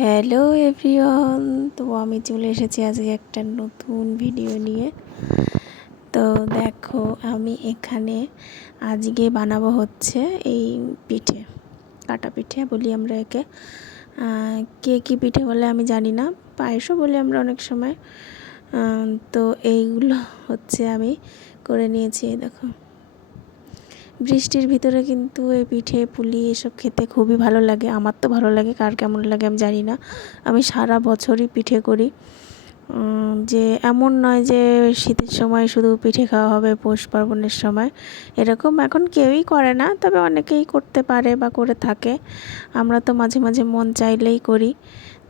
Hello everyone তো আমি চলে এসেছি আজকে একটা নতুন ভিডিও নিয়ে। তো দেখো, আমি এখানে আজকে বানাবো হচ্ছে এই পিঠে, কাটা পিঠে বলি আমরা একে। কে কী পিঠে বলে আমি জানি না, পায়েসও বলি আমরা অনেক সময়। তো এইগুলো হচ্ছে আমি করে নিয়েছি দেখো। বৃষ্টির ভিতরে কিন্তু এই পিঠে, পুলি এসব খেতে খুবই ভালো লাগে। আমার তো ভালো লাগে, কার কেমন লাগে আমি জানি না। আমি সারা বছরই পিঠে করি। যে এমন নয় যে শীতের সময় শুধু পিঠে খাওয়া হবে পৌষ পার্বণের সময়। এরকম এখন কেউই করে না, তবে অনেকেই করতে পারে বা করে থাকে। আমরা তো মাঝে মাঝে মন চাইলেই করি।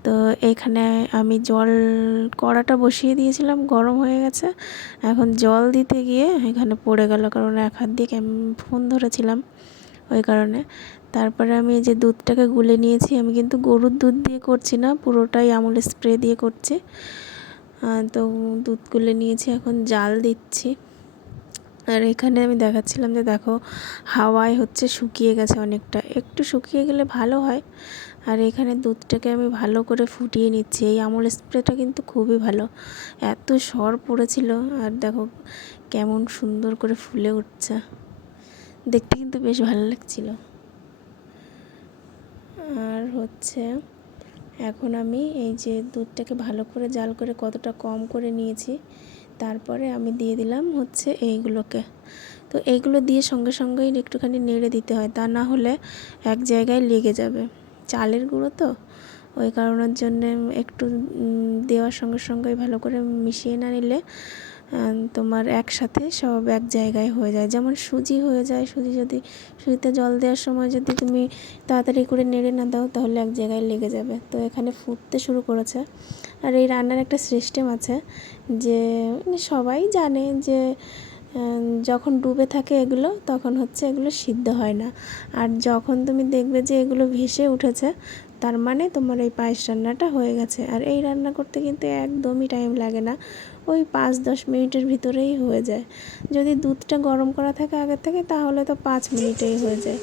তো এখানে আমি জল কড়াটা বসিয়ে দিয়েছিলাম, গরম হয়ে গেছে। এখন জল দিতে গিয়ে এখানে পড়ে গেল, কারণ এক হাত দিয়ে ফোন ধরেছিলাম ওই কারণে। তারপরে আমি যে দুধটাকে গুলে নিয়েছি, আমি কিন্তু গরুর দুধ দিয়ে করছি না, পুরোটাই আমুল স্প্রে দিয়ে করছি। তো দুধ গুলে নিয়েছি, এখন জাল দিচ্ছি। আর এখানে আমি দেখাচ্ছিলাম যে দেখো, হাওয়ায় হচ্ছে শুকিয়ে গেছে অনেকটা। একটু শুকিয়ে গেলে ভালো হয় আর এখানে দুধটাকে আমি ভালো করে ফুটিয়ে নিচ্ছি। এই আমুল স্প্রেটা কিন্তু খুবই ভালো। এত সর পড়েছিল আর দেখো কেমন সুন্দর করে ফুলে উঠছে। দেখতে কিন্তু বেশ ভালো লাগছিল। আর হচ্ছে এখন আমি এই যে দুধটাকে ভালো করে জাল করে কতটা কম করে নিয়েছি, তারপরে আমি দিয়ে দিলাম হচ্ছে এইগুলোকে। তো এইগুলো দিয়ে সঙ্গে সঙ্গেই একটুখানি নেড়ে দিতে হয়, তা না হলে এক জায়গায় লেগে যাবে। চালের গুঁড়ো তো? ওই কারণের জন্যে একটু দেওয়ার সঙ্গে সঙ্গে ভালো করে মিশিয়ে না নিলে তোমার একসাথে সব এক জায়গায় হয়ে যায়। যেমন সুজি হয়ে যায়, সুজি যদি, সুজিতে জল দেওয়ার সময় যদি তুমি তাড়াতাড়ি করে নেড়ে না দাও, তাহলে এক জায়গায় লেগে যাবে। তো এখানে ফুটতে শুরু করেছে। আর এই রান্নার একটা সিস্টেম আছে যে মানে সবাই জানে যে যখন ডুবে থাকে এগুলো, তখন হচ্ছে এগুলো সিদ্ধ হয় না। আর যখন তুমি দেখবে যে এগুলো ভেসে উঠেছে, তার মানে তোমার এই পায়েস রান্নাটা হয়ে গেছে। আর এই রান্না করতে কিন্তু একদমই টাইম লাগে না। ওই পাঁচ দশ মিনিটের ভিতরেই হয়ে যায়। যদি দুধটা গরম করা থাকে আগে থেকে, তাহলে তো পাঁচ মিনিটেই হয়ে যায়।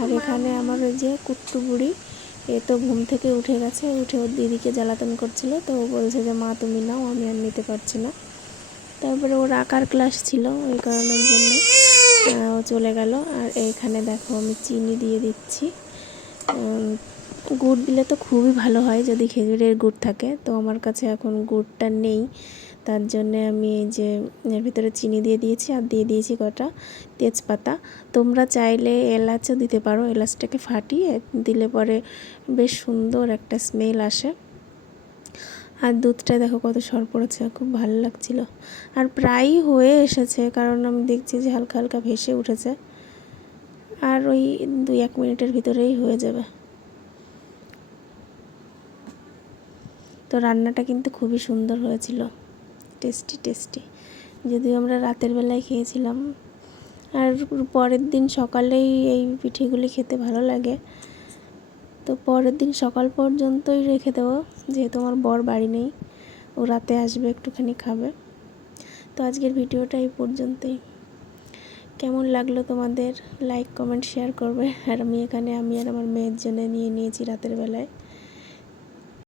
আর এখানে আমার ওই যে কুট্টু বুড়ি, এ তো ঘুম থেকে উঠে গেছে। উঠে ওর দিদিকে জ্বালাতন করছিল। তো ও বলছে যে, মা, তুমি নাও, আমি আর নিতে পারছি না। তারপরে ওর আঁকার ক্লাস ছিল ওই কারণের জন্য ও চলে গেল। আর এইখানে দেখো আমি চিনি দিয়ে দিচ্ছি। গুড় দিলে তো খুবই ভালো হয় যদি খেজুরের গুড় থাকে। তো আমার কাছে এখন গুড়টা নেই। তার জন্য আমি এই যে এর ভিতরে চিনি দিয়ে দিয়েছি আর দিয়ে দিয়েছি কটা তেজপাতা। তোমরা চাইলে এলাচও দিতে পারো। এলাচটাকে ফাটিয়ে দিলে পরে বেশ সুন্দর একটা স্মেল আসে। আর দুধটা দেখো কত সর পড়েছে, খুব ভালো লাগছিল। আর প্রায়ই হয়ে এসেছে, কারণ আমি দেখছি যে হালকা হালকা ভেসে উঠেছে। আর ওই দুই এক মিনিটের ভিতরেই হয়ে যাবে। তো রান্নাটা কিন্তু খুবই সুন্দর হয়েছিল। Tasty tasty. যদিও আমরা রাতের বেলায় খেয়েছিলাম। আর পরের দিন সকালেই এই পিঠেগুলি খেতে ভালো লাগে। তো পরের দিন সকাল পর্যন্তই রেখে দেবো, যেহেতু আমার বর বাড়ি নেই। ও রাতে আসবে, একটুখানি খাবে। তো আজকের ভিডিওটা এই পর্যন্তই। কেমন লাগল তোমাদের? লাইক কমেন্ট শেয়ার করবে। আর আমি এখানে, আমি আর আমার মেয়ের জন্য নিয়ে নিয়েছি রাতের বেলায়।